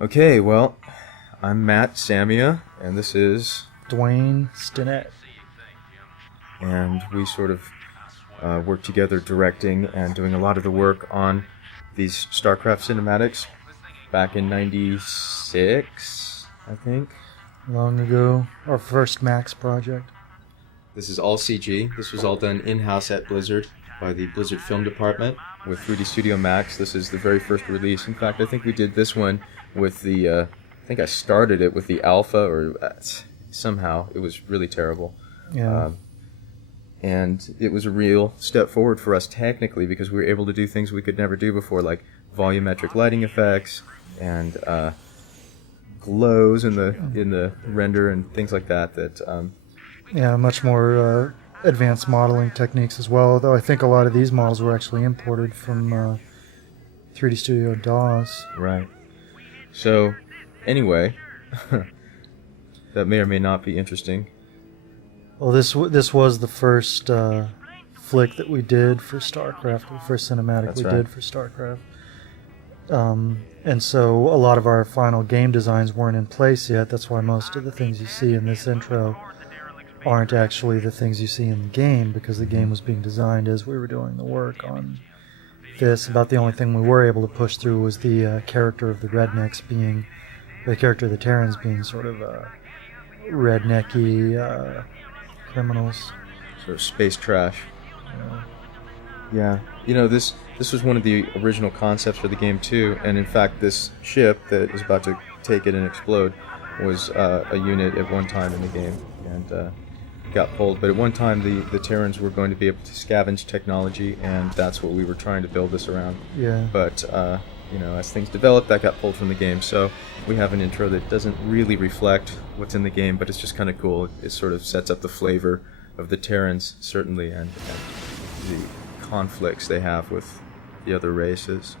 Okay, well, I'm Matt Samia, and this is... Duane, Stinnett. And we sort of work together directing and doing a lot of the work on these Starcraft cinematics back in 96, I think. Long ago, our first Max project. This is all CG. This was all done in-house at Blizzard by the Blizzard Film Department with 3D Studio Max. This is the very first release. In fact, I think we did this one with the... I think I started it with the alpha, or somehow it was really terrible. Yeah. And it was a real step forward for us technically because we were able to do things we could never do before, like volumetric lighting effects and glows in the render and things like that. Yeah, much more advanced modeling techniques as well. Though I think a lot of these models were actually imported from 3D Studio DAWs. Right. So, anyway, that may or may not be interesting. Well, this was the first flick that we did for Starcraft, the first cinematic did for Starcraft. And so a lot of our final game designs weren't in place yet. That's why most of the things you see in this intro aren't actually the things you see in the game, because the game was being designed as we were doing the work on this. About the only thing we were able to push through was the character of the rednecks being, the character of the Terrans being sort of rednecky criminals. Sort of space trash. Yeah. You know, this was one of the original concepts for the game too, and in fact this ship that is about to take it and explode was a unit at one time in the game, and got pulled. But at one time the Terrans were going to be able to scavenge technology, and that's what we were trying to build this around. Yeah. But you know, as things developed, that got pulled from the game, so we have an intro that doesn't really reflect what's in the game, but it's just kind of cool. It sort of sets up the flavor of the Terrans, certainly, and the conflicts they have with the other races.